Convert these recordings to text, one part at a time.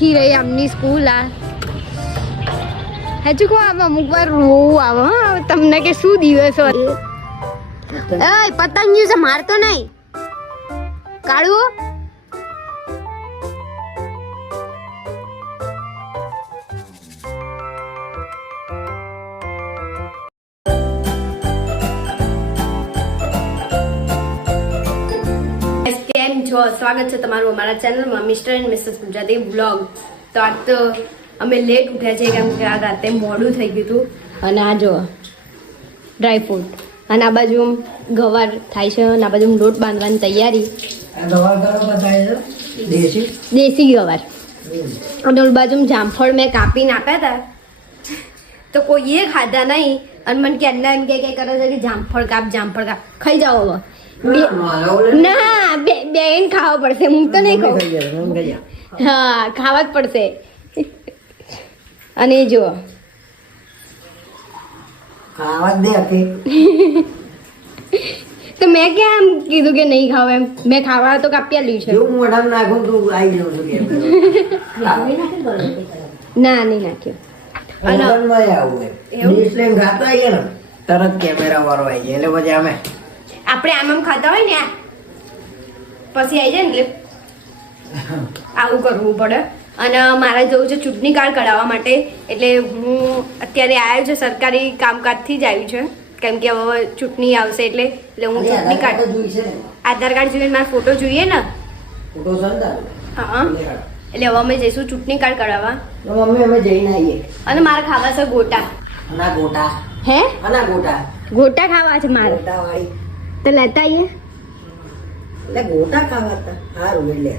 આખી રહી આમની સ્કૂલ આ હજુ કો આમાં અમુક વાર રોવું આવે હા તમને કે શું દિવસો પતંગ છે મારતો નહીં કાઢવું કેમ છો સ્વાગત છે તમારું અમારા ચેનલમાં મિસ્ટર એન્ડ મિसेस ગુજરાતી બ્લોગ તો આજ તો અમે લેટ ઉઠ્યા છે કેમ કે આ રાતે મોડું થઈ ગયું હતું અને આ જો ડ્રાયફ્રૂટ અને આ બાજુ ગવાર થાય છે અને આ બાજુ લોટ બાંધવાની તૈયારી દેશી ગવાર અને ઓલ બાજુ જામફળ મેં કાપીને આપ્યા હતા તો કોઈએ ખાધા નહીં અને મને કે એમ કે કરે છે કે જામફળ કાપ ખાઈ જાઓ હવે ના બેન ખાવા પડશે હું તો નહીં ખાઉં હા ખાવા જ પડશે અને જો તો મેં ક્યાં એમ કીધું કે નહીં ખાવ એમ મેં ખાવા તો કાપી આલ્યું છે ના નહીં નાખ્યું તરત કેમેરા વાળો આવી જાય એટલે પછી અમે આપણે આમ ખાતા હોય ને પછી આવી જાય ને એટલે આવું કરવું પડે અને મારે જવું છે ચૂંટણી કાર્ડ કઢાવવા માટે એટલે હું અત્યારે આવ્યો છે સરકારી કામકાજથી જ આવ્યું છે કેમ કે હવે ચૂંટણી આવશે એટલે હું ચૂંટણી કાર્ડ આધાર કાર્ડ જોઈએ મારો ફોટો જોઈએ ને હા એટલે હવે અમે જઈશું ચૂંટણી કાર્ડ કઢાવવા અમે જઈને આવીએ અને મારે ખાવા છે ગોટા હે ગોટા ખાવા છે મારે તો લેતા આવીએ ગોટા ખાવા હતા સારું એટલે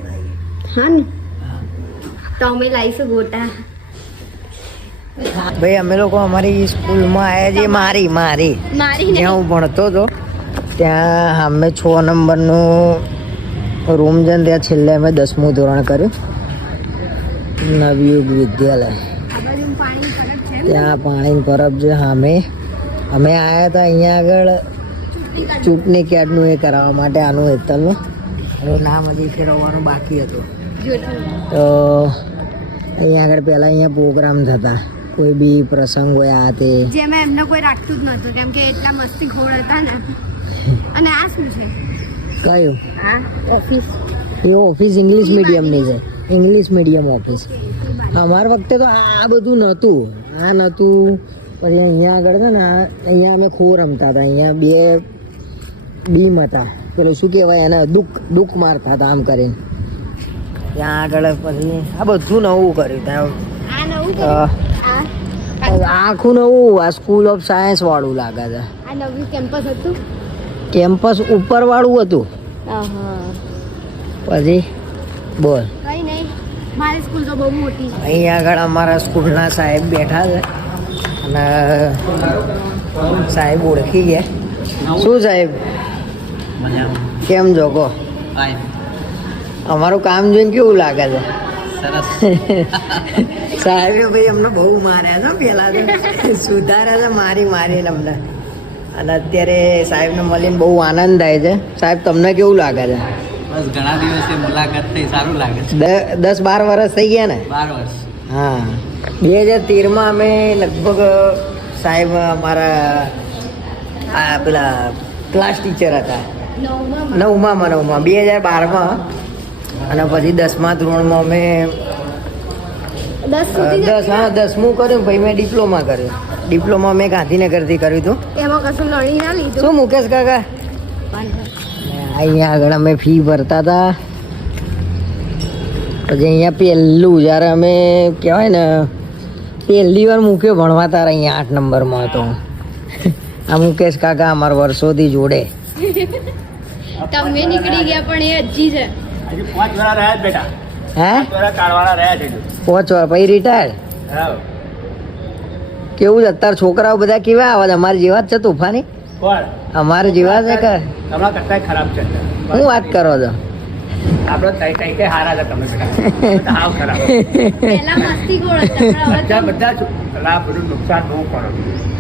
હા ને તો અમે લાવીશું ગોટા ભાઈ અમે લોકો અમારી સ્કૂલમાં આવ્યા છીએ મારી જ્યાં હું ભણતો હતો ત્યાં અમે 6 નંબરનું રૂમ છે ને ત્યાં છેલ્લે અમે 10મું ધોરણ કર્યું નવયુગ વિદ્યાલય ત્યાં પાણીની પરબ છે સામે અમે આવ્યા હતા અહીંયા આગળ ચૂંટણી કાર્ડનું એ કરાવવા માટે આનું હેતલનું નામ હજી ફેરવવાનું બાકી હતું તો અહીંયા આગળ પહેલાં અહીંયા પ્રોગ્રામ થતા કોઈ બી પ્રસંગ હોય આ તે જેમાં એમને કોઈ રાખતું જ નહોતું કેમ કે એટલા મસ્તી ખોળ હતા ને અને આ શું છે કયું આ ઓફિસ એ ઓફિસ ઇંગ્લિશ મીડિયમની છે ઇંગ્લિશ મીડિયમ ઓફિસ અમારા વખતે તો આ બધું નહોતું આ નહોતું પછી અહીંયા આગળ છે ને અહીંયા અમે ખો રમતા હતા અહીંયા 2 બીમ હતા પેલું શું કહેવાય એને દુઃખ મારતા હતા આમ કરીને ત્યાં આગળ પછી આ બધું નવું કર્યું ત્યાં આખું નવું આ સ્કૂલ ઓફ સાયન્સ વાળું લાગે છે આ નવું કેમ્પસ હતું કેમ્પસ ઉપર વાળું હતું પછી બોલ કઈ નહીં મારી સ્કૂલ તો બહુ મોટી છે અહીંયા આગળ અમારા સ્કૂલના સાહેબ બેઠા છે અને સાહેબ ઓળખી ગયા શું સાહેબ કેમ છો કહો અમારું કામ જોઈને કેવું લાગે છે સાહેબે ભાઈ અમને બહુ માર્યા છે પેલા તો સુધાર્યા છે મારીને અમને અને અત્યારે સાહેબને મળીને બહુ આનંદ થાય છે સાહેબ તમને કેવું લાગે છે બસ ઘણા દિવસે મુલાકાત થઈ સારું લાગે છે 10-12 વર્ષ થઈ ગયા ને 12 વર્ષ હા 2013માં અમે લગભગ સાહેબ અમારા આ પેલા ક્લાસ ટીચર હતા 9માં 2012માં અને પછી 10મા ધોરણમાં અમે 10મું કર્યું પછી મેં ડિપ્લોમા કર્યું ડિપ્લોમા મેં ગાંધીનગરથી કર્યું હતું એમાં કશું લડી ના લીધું શું મુકેશ કાકા અહીંયા આગળ અમે ફી ભરતા હતા પછી અહીંયા પહેલું જ્યારે અમે કહેવાય ને પહેલી વાર મૂક્યો ભણવા તારા અહીંયા 8 નંબરમાં હતો આ મુકેશ કાકા અમારા વર્ષોથી જોડે તમે નીકળી ગયા પણ એ હજી છે હજી 5 વર્ષ રહ્યા જ બેટા હે 5 વર્ષ કાઢવાના રહ્યા છે 5 વર્ષ પછી રિટાયર્ડ કેવું છે અત્યારે છોકરાઓ બધા કેવા આવે અમારી જેવા જ છે તોફાની અમારે જેવા છે કે તમારા કરતા ખરાબ છે હું વાત કરો છો આપણે કઈ હારા હતા તમે બેટા હાવ ખરાબ પહેલા મસ્તી ખોળ હતા બધા બધું નુકસાન બહુ કરો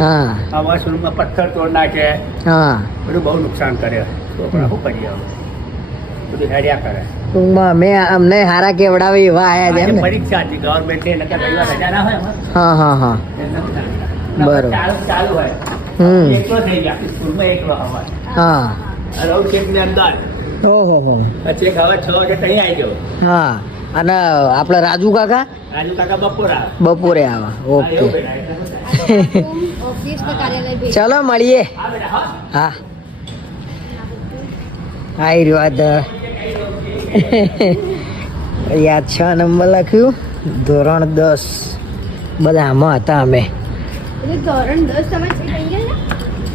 હા આ વોશરૂમમાં પથ્થર તોડ નાખે હા બધું બહુ નુકસાન કરે છોકરા શું કરીએ બધું હેડ્યા કરે. ટૂંકમાં અમને હારા કેવડાવે એવા આયા છે એમ આજે ને? પરીક્ષા હતી ગવર્મેન્ટની, નકર રવિવાર રજા ના હોય એમાં. હા હા હા બરોબર. ચાલુ હોય. હમ. એકલો થઈ ગયા સ્કૂલમાં, એકલો હવા હા રવ છેકની અંદર. ઓહો હો પછી એક હવે 6 વાગે તઈ આવી ગયો. હા. અને આપણે રાજુ કાકા રાજુ કાકા બપોરા. બપોરે આવા. હા, એવું ઓકે બેટા, એટલે શું થાય? ઓફિસ તો કાર્યાલય ભેગું. ચલો મળીએ. હા બેટા, હા. હા આવી રહ્યો આ યાદ 6 નંબર લખ્યું, ધોરણ 10 બધા આમાં હતા અમે. એટલે ધોરણ 10 તમે છે કઈ ગયા ને?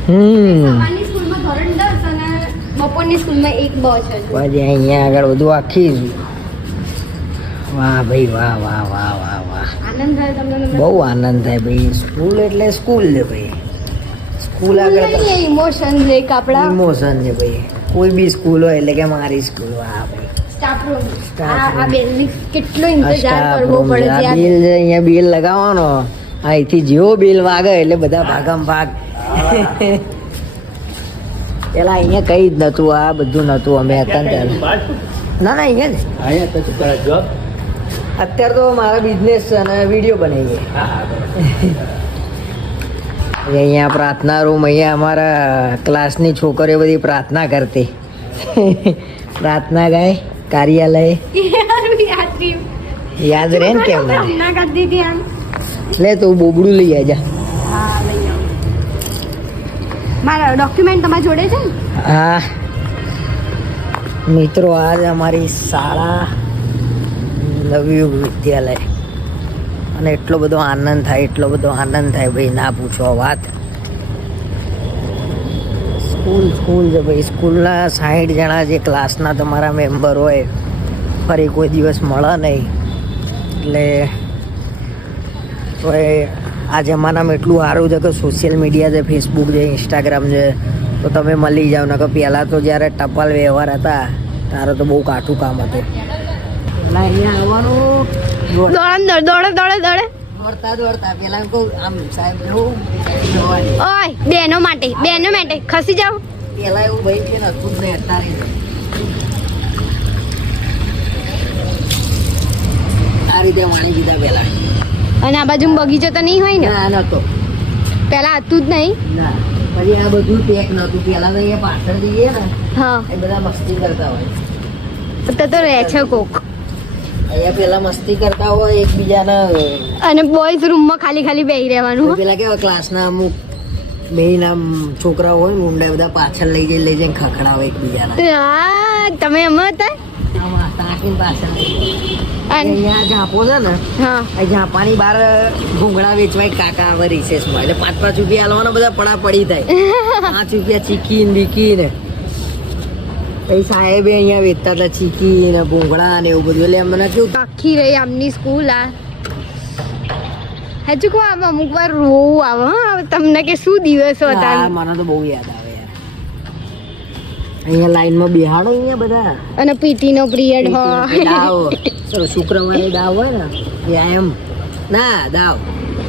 હમ સવારની સ્કૂલમાં ધોરણ 10 અને બપોરની સ્કૂલમાં 1 બ છે. પછી અહીંયા આગળ બધું આખી વાહ ભાઈ વાહ વાહ વાહ વાહ વાહ. આનંદ થાય તમને? બહુ આનંદ થાય ભાઈ. સ્કૂલ એટલે સ્કૂલ છે ભાઈ. સ્કૂલ આગળ ઇમોશન એક આપણા ઇમોશન છે ભાઈ. કોઈ બી સ્કૂલ હોય એટલે કે મારી સ્કૂલ. હા ભાઈ સ્ટાફ રૂમ. Staff room. આ બેલની કેટલો આ ઇંતજાર staff કરવો room પડે છે. છે આ બિલ છે, અહીંયા બિલ લગાવવાનો. અહીંથી જેવો બિલ વાગે એટલે બધા ભાગમ ભાગ. પેલા અહીંયા કઈ જ નતું, આ બધું નતું અમે હતા ને ત્યારે. બહાર શું? ના ના અહીંયા જ. અહીંયા તો શું કરે job? અત્યારે તો મારો બિઝનેસ અને વિડીયો બનાવીએ. હા, હા, બરાબર. અહીંયા પ્રાર્થના રૂમ. અહીંયા અમારા ક્લાસની છોકરીઓ બધી પ્રાર્થના કરતી. પ્રાર્થના ગાય કાર્યાલય. યાદ રહે ને કેમ ના રહે? ના કરતી હતી આમ. લે તું બોબડું લઈ આજા. હા લઈ આવો. મારા ડોક્યુમેન્ટ તમારી જોડે છે ને? હા મિત્રો, આજ અમારી શાળા નવયુગ વિદ્યાલય. અને એટલો બધો આનંદ થાય, એટલો બધો આનંદ થાય ભાઈ, ના પૂછો વાત. સ્કૂલ સ્કૂલ છે ભાઈ. સ્કૂલના 60 જણા જે ક્લાસના તમારા મેમ્બર હોય, ફરી કોઈ દિવસ મળે નહીં. એટલે તો આ જમાનામાં એટલું સારું છે કે સોશિયલ મીડિયા છે, ફેસબુક છે, ઇન્સ્ટાગ્રામ છે, તો તમે મળી જાઓ. ને કે પહેલાં તો જ્યારે ટપાલ વ્યવહાર હતા ત્યારે તો બહુ કાઠું કામ હતું. પહેલાં અહીંયા આવવાનું દોડે દોડતા પેલા કહું આમ સાહેબ એવું જવાની. ઓય બેનો માટે ખસી જાઓ. પેલા એવું ભાઈ કે નતું જ નહીં, અત્યારે આ રીતે વાણી દીધા પેલા. અને આ બાજુ બગીચો તો નહીં હોય ને? ના નતો. પેલા હતું જ નહીં. ના પછી આ બધું પેક નતું. પેલા તો અહીંયા પાછળ જઈએ ને હા એ બધા મસ્તી કરતા હોય. તો રહે છે કોક. અહીંયા પેલા મસ્તી કરતા હોય એકબીજાના. અને બોયઝ રૂમમાં ખાલી બેહી રહેવાનું. પેલા કેવા ક્લાસના અમુક મેઇન આમ છોકરાઓ હોય ને ઊંડા, બધા પાછળ લઈ જઈને ખખડાવે એકબીજાના. હા તમે એમાં હતા? આમાં તાકીને પાછળ લઈ જાય. અને અહીંયા ઝાપો છે ને, હા આ ઝાપાની બહાર ઘૂંઘળા વેચવાય કાકા આવે રિસેસમાં. એટલે 5-5 રૂપિયા હાલવાના, બધા પડી થાય. 5 રૂપિયા ચીકીને બીકીને. પછી સાહેબે અહીંયા વેચતા હતા ચીકી ને ભૂંગળા ને એવું બધું. એટલે મને કેવું આખી રહી આમની સ્કૂલ. આ હજુ કહો આમ અમુક વાર રોવું આવે. હા તમને કે શું દિવસો હતા. હા, મને તો બહુ યાદ આવે યાર. અહીંયા લાઈનમાં બેહાડો અહીંયા બધા. અને પીટી નો પિરિયડ હોય. દાવ શુક્રવારે દાવ હોય ને વ્યાયામ ના દાવ,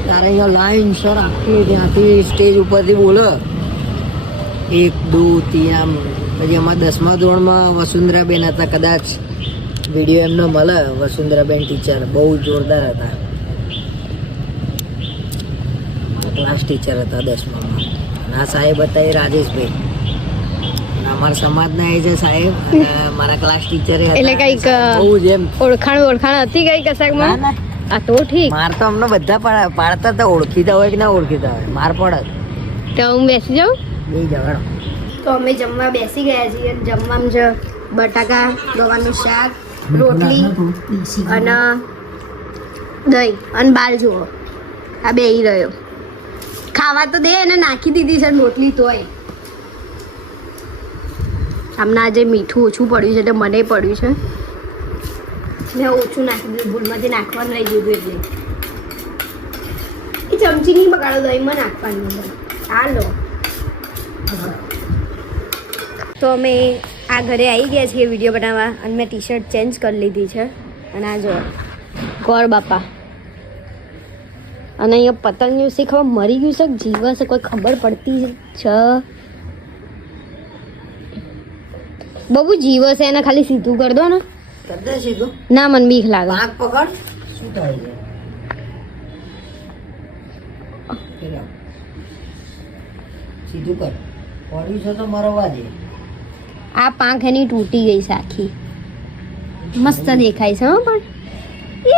તારે અહીંયા લાઈન સર આખી ત્યાંથી સ્ટેજ ઉપરથી બોલો 1 2 3 આમ. પછી અમારા 10મા ધોરણમાં વસુંધરાબેન હતા, કદાચ વિડીયો એમનો મળે. વસુંધરાબેન ટીચર બહુ જોરદાર હતા. ક્લાસ ટીચર હતા 10મામાં. આ સાહેબ હતા એ રાજેશભાઈ. અમારા સમાજના એ છે સાહેબ. અને મારા ક્લાસ ટીચર એટલે કંઈક બહુ જ એમ ઓળખાણ હતી કઈ કશાકમાં? ના, આ તો ઠીક. માર તો અમને બધા પાડતા હતા, ઓળખીતા હોય કે ના ઓળખીતા હોય, માર પડે. તો હું બેસી જાઉં? બે જવાનો. તો અમે જમવા બેસી ગયા છીએ. જમવામાં છે બટાકા ગવાનું શાક, રોટલી અને દહીં અને બાલ જુઓ આ બેહી રહ્યો. ખાવા તો દે એને નાખી દીધી છે રોટલી તોય. આમના આજે મીઠું ઓછું પડ્યું છે એટલે મને પડ્યું છે. મેં ઓછું નાખી દીધું, ભૂલમાંથી નાખવાનું રહી દીધું એટલે. એ ચમચી નહીં બગાડો, દહીંમાં નાખવાનું. હાલો તો અમે આ ઘરે આવી ગયા છીએ વિડીયો બનાવવા. અને મેં ટી શર્ટ ચેન્જ કરી લીધી છે. અને આ જો ગોર બાપા. અને અહીંયા પતંગિયું શી ખબર મરી ગયું છે કે જીવા છે કોઈ ખબર પડતી છે. બબુ જીવો છે એને ખાલી સીધું કરી દો ને. કદાચ સીધું ના મને બીક લાગે. પાંખ પકડ. શું થાય છે? પેલા સીધું કર. પડ્યું છે તો મરવા દે. આ પાંખ એની તૂટી ગઈ છે આખી. મસ્ત દેખાય છે હો પણ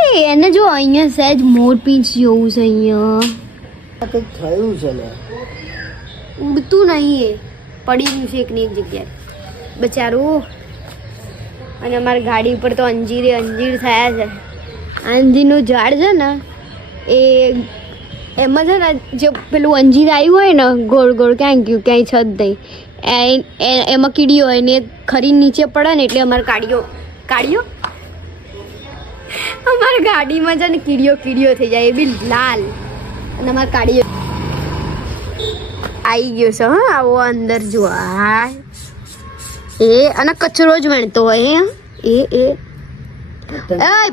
એ એને જો અહીંયા સહેજ મોરપીંછ જેવું છે અહીંયા. કંઈક થયું છે લે. ઉડતું નહીં એ પડી ગયું છે એકની એક જગ્યાએ બચારું. અને અમારી ગાડી ઉપર તો અંજીર થયા છે. અંજીરનું ઝાડ છે ને એ એમાં છે ને જે પેલું અંજીર આવ્યું હોય ને ગોળ ગોળ ક્યાંય ગયું ક્યાંય છત નહીં એમાં કીડીઓ હોય ને ખરી નીચે પડે ને એટલે અમારે કાઢીઓ અમારી ગાડીમાં છે ને કીડીઓ થઈ જાય એ બી લાલ. અને અમારે કાઢીઓ આવી ગયો છે હા આવો અંદર જો એ અને કચરો જ વણતો હોય એ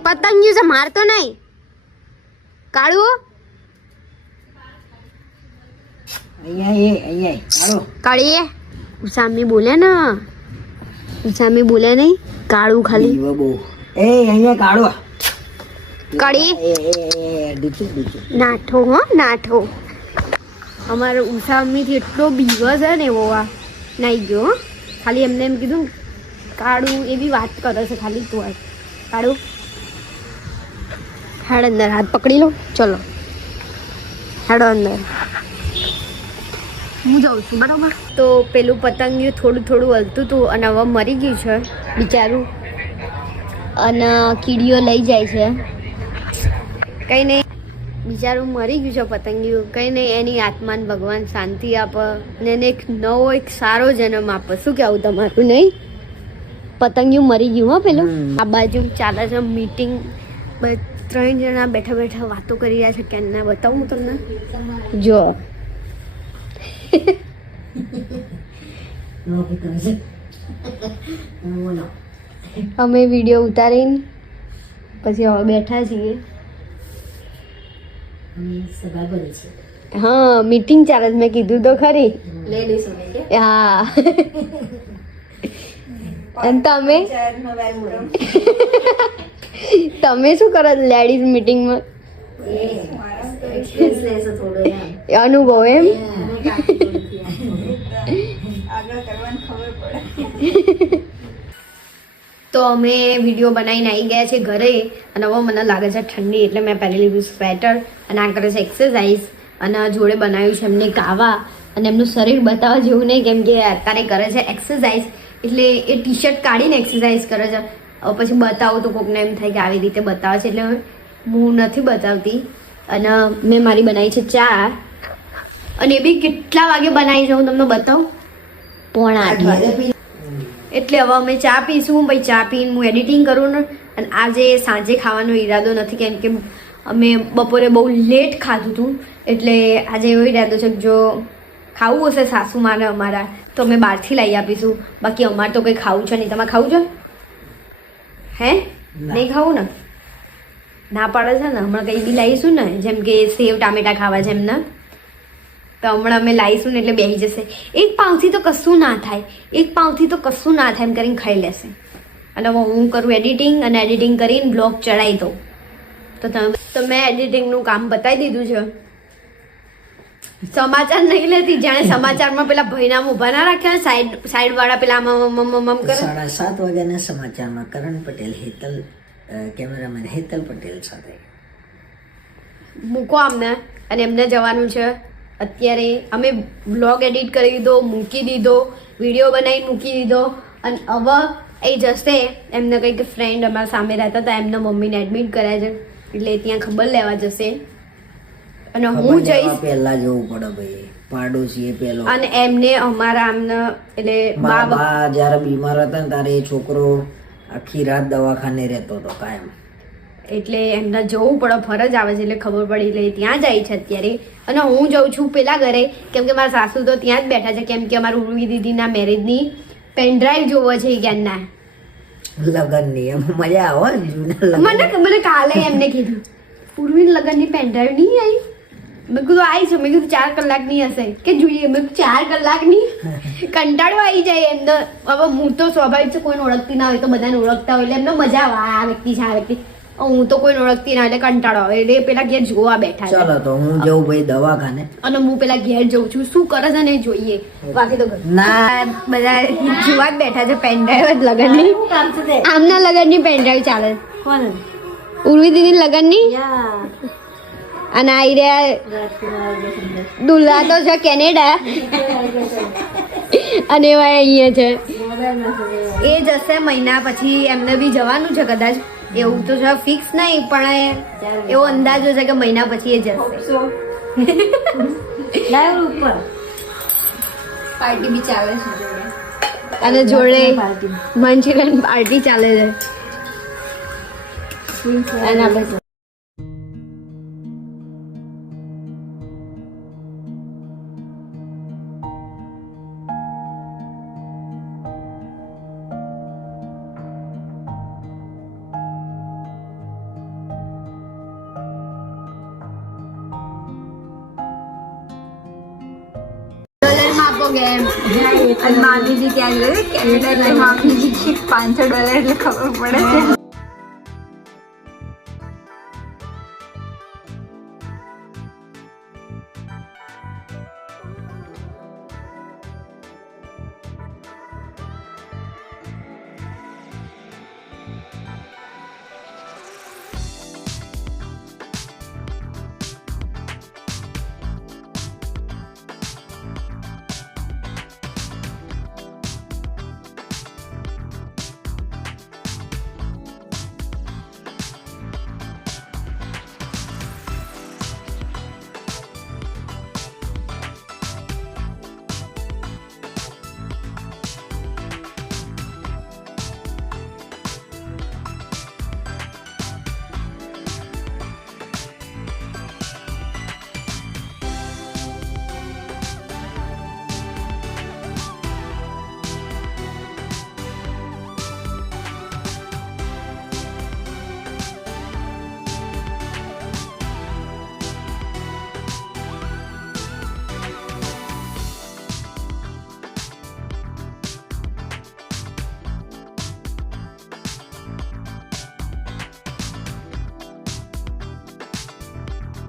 પતંગિયું છે મારતો નહીં કાઢું. અહીંયા કાઢો. કાઢીએ ઉસામી બોલે ને ઉસામી બોલે નહીં કાળું ખાલી જીવો બહુ. અહીંયા કાઢો. કાઢીએ ડીચું નાઠો હો નાઠો. અમારે ઉસામીથી એટલો બીવો છે ને એવો આ નાઈ ગયો હો. ખાલી એમને એમ કીધું કાળું એવી વાત કરે છે ખાલી તું આ કાળું હેડ અંદર હાથ પકડી લો ચલો હેડો અંદર. હું જાઉં છું બરાબર. તો પેલું પતંગિયું થોડું હલતું હતું અને હવે મરી ગયું છે બિચારું અને કીડીઓ લઈ જાય છે. કંઈ નહીં બિચારું મરી ગયું છે પતંગિયું. કંઈ નહીં એની આત્માને ભગવાન શાંતિ આપે ને એને એક નવો એક સારો જન્મ આપે. શું કહેવું તમારું નહીં? પતંગિયું મરી ગયું હો પેલું. આ બાજુ ચાલે છે મીટિંગ. 3 જણા બેઠા વાતો કરી રહ્યા છે. ક્યાંના બતાવું હું તમને જો અમે વિડીયો ઉતારીને પછી હવે બેઠા છીએ. હા મીટિંગ ચાલે છે. મેં કીધું તો ખરી. હા અને તમે શું કરો લેડીઝ મીટિંગમાં? અનુભવ એમ. તો અમે વિડીયો બનાવીને આવી ગયા છે ઘરે અને હવે મને લાગે છે ઠંડી એટલે મેં પહેરી લીધું સ્વેટર અને આ કરે છે એક્સરસાઇઝ અને જોડે બનાવ્યું છે એમને કાવા અને એમનું શરીર બતાવવા જેવું નહીં કેમ કે અત્યારે કરે છે એક્સરસાઇઝ એટલે એ ટી શર્ટ કાઢીને એક્સરસાઇઝ કરે છે. હવે પછી બતાવું તો કોકને એમ થાય કે આવી રીતે બતાવે છે એટલે હું નથી બતાવતી. અને મેં મારી બનાવી છે ચા અને એ બી કેટલા વાગે બનાવી છે હું તમને બતાવું 7:30 વાગે. એટલે હવે અમે ચા પીશું. ભાઈ ચા પીને હું એડિટિંગ કરું ને અને આજે સાંજે ખાવાનો ઈરાદો નથી કેમ કે અમે બપોરે બહુ લેટ ખાધું હતું એટલે આજે એવો ઈરાદો છે કે જો ખાવું હશે સાસુમાને અમારા તો અમે બહારથી લાવી આપીશું. બાકી અમારે તો કંઈ ખાવું છે નહીં. તમારે ખાવું છે? હે નહીં ખાવું ને? ના પાડે છે ને. હમણાં કંઈ બી લાવીશું ને જેમ કે સેવ ટામેટા ખાવા છે એમને તો હમણાં અમે લાવીશું ને એટલે બેસી જશે. એક પાઉથી તો કશું ના થાય એમ કરીને ખાઈ લેશે. અને હું કરું એડિટિંગ અને એડિટિંગ કરીને બ્લોગ ચડાવી દઉં તો મેં એડિટિંગનું કામ બતાવી દીધું છે. સમાચાર નહીં લેતી જાણે સમાચારમાં પેલા ભયનામ ઊભા ના રાખ્યા સાઈડ વાળા પેલા મમ કરે. 7:30 વાગ્યાના સમાચારમાં કરણ પટેલ કેમેરામેન હેતલ પટેલ સાથે મૂકો અમને અને એમને જવાનું છે. અત્યારે અમે બ્લોગ એડિટ કરી દીધો મૂકી દીધો વિડીયો બનાવી મૂકી દીધો અને હવે એ જશે એમને કંઈક ફ્રેન્ડ અમારા સામે રહેતા હતા એમના મમ્મીને એડમિટ કર્યા છે એટલે ત્યાં ખબર લેવા જશે અને હું જઈશ. પહેલા જવું પડે ભાઈ પાડોશી પેલો અને એમને અમારા આમને એટલે બા જ્યારે બીમાર હતા ને ત્યારે એ છોકરો આખી રાત દવાખાને રહેતો હતો કાયમ એટલે એમને જવું પડે ફરજ આવે છે એટલે ખબર પડી એટલે ત્યાં જાય છે અત્યારે. અને હું જાઉં છું પેલા ઘરે કેમ કે મારા સાસુ તો ત્યાં જ બેઠા છે કેમ કે અમારા ઉર્વી દીદીના મેરેજની પેનડ્રાઈવ જોવો છે ક્યાંના લગનની એમ મજા આવે જૂના મને કાલે એમને કીધું ઉર્વી લગનની પેનડ્રાઈવ નહીં આવી મેં કીધું આવી છે, મેં કીધું 4 કલાકની હશે કે જોઈએ, મેં કીધું 4 કલાકની કંટાળો આવી જાય અંદર. હવે હું તો સ્વાભાવિક છે, કોઈને ઓળખતી ના હોય તો બધાને ઓળખતા હોય એટલે એમને મજા આવે, આ વ્યક્તિ છે આ વ્યક્તિ. હું તો કોઈને ઓળખતી ના એટલે કંટાળો આવે એટલે પેલા ઘેર જોવા બેઠા છે. ચાલો તો હું જઉં ભાઈ દવાખાને. અને હું પેલા ઘેર જઉં છું, શું કરે છે ને એ જોઈએ. બાકી તો ના બધા જોવા જ બેઠા છે. પેનડ્રાઈવ જ લગનની, આમના લગનની પેનડ્રાઈવ ચાલે. કોણ ઉર્વી દીદી લગનની અને આવી રહ્યા દુલ્હા તો છે કેનેડા અને એવા અહીંયા છે. એ જશે મહિના પછી, એમને બી જવાનું છે કદાચ. એવું તો છે ફિક્સ નહીં, પણ એવો અંદાજો છે કે મહિના પછી એ જશે. ઉપર પાર્ટી બી ચાલે છે જોડે, અને જોડે મંચુરિયન પાર્ટી ચાલે છે. અને આપણે ડોલરમાં આપો ગેમ. અને મામીજી ત્યાં ગઈ કેનેડા એટલે મામીજી $500 એટલે ખબર પડે છે.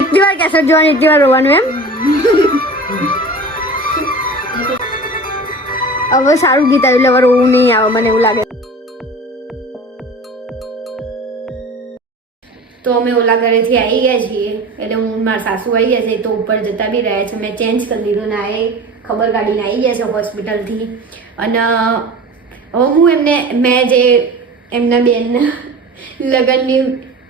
એટલી વાર કેસેટ જોવાની, એટલી વાર રોવાનું એમ. હવે સારું ગીત આવ્યું એટલે હવે રોવું નહીં આવે મને એવું લાગે. તો અમે ઓલા ઘરેથી આવી ગયા છીએ, એટલે હું મારા સાસુ આવી ગયા છે, તો ઉપર જતા બી રહ્યા છે. મેં ચેન્જ કરી દીધું ને આ ખબર કાઢીને આવી ગયા છે હોસ્પિટલથી. અને હવે હું એમને, મેં જે એમના બેનના લગ્નની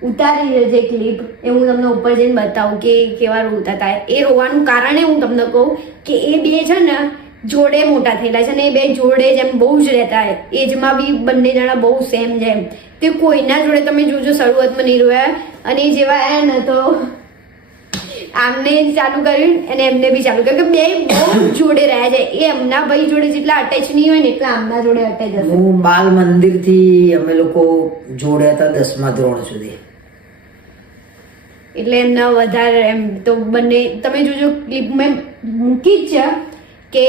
ઉતારી જે ક્લિપ એ હું તમને ઉપર જઈને બતાવું કે કેવા રોતા હતા. એ રોવાનું કારણે હું તમને કહું કે એ બે છે ને જોડે મોટા થયેલા છે ને એ બે જોડે જેમ બહુ જ રહેતા હોય, એજમાં બી બંને જણા બહુ સેમ જેમ. તે કોઈના જોડે તમે જોજો શરૂઆતમાં નહીં રોયા, અને એ જેવા આવ્યા ને તો આમને ચાલુ કર્યું અને એમને બી ચાલુ કર્યું કે બે બહુ જોડે રહ્યા છે. એ એમના ભાઈ જોડે જેટલા અટેચ નહીં હોય ને એટલા આમના જોડે અટેચ હશે. હું બાલ મંદિરથી અમે લોકો જોડ્યા હતા 10મા ધોરણ સુધી, એટલે એમના વધારે એમ તો બંને તમે જોજો ક્લિપ મેં મૂકી જ છે કે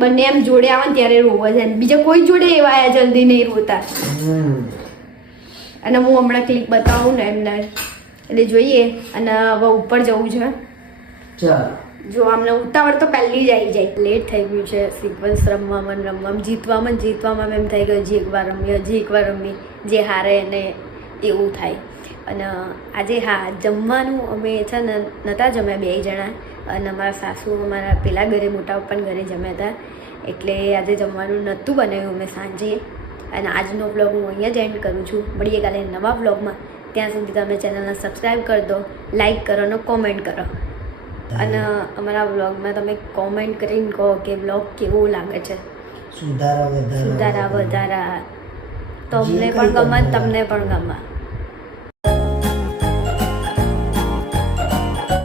બંને એમ જોડે આવે ને ત્યારે રોવા છે. બીજા કોઈ જોડે એવા જલ્દી નહીં રોતા. અને હું હમણાં ક્લિપ બતાવું ને એમને, એટલે જોઈએ. અને હવે ઉપર જવું છે. જો અમને ઉતાવળ તો પહેલી જ આવી જાય. લેટ થઈ ગયું છે સિક્વન્સ રમવામાં, જીતવામાં એમ થઈ ગયું હજી એકવાર રમી, જે હારે એને એવું થાય. અને આજે હા જમવાનું અમે છે ને નહોતા જમ્યા 2 જણા, અને અમારા સાસુ અમારા પેલા ઘરે મોટા પપ્પાના ઘરે જમ્યા હતા, એટલે આજે જમવાનું નહોતું બનાવ્યું અમે સાંજે. અને આજનો વ્લોગ હું અહીંયા જ એન્ડ કરું છું. મળીએ કાલે નવા વ્લોગમાં. ત્યાં સુધી તમે ચેનલને સબસ્ક્રાઈબ કરી દો, લાઈક કરો અને કોમેન્ટ કરો. અને અમારા વ્લોગમાં તમે કોમેન્ટ કરીને કહો કે વ્લોગ કેવો લાગે છે, સુધારા વધારા તો અમને પણ ગમે, તમને પણ ગમે.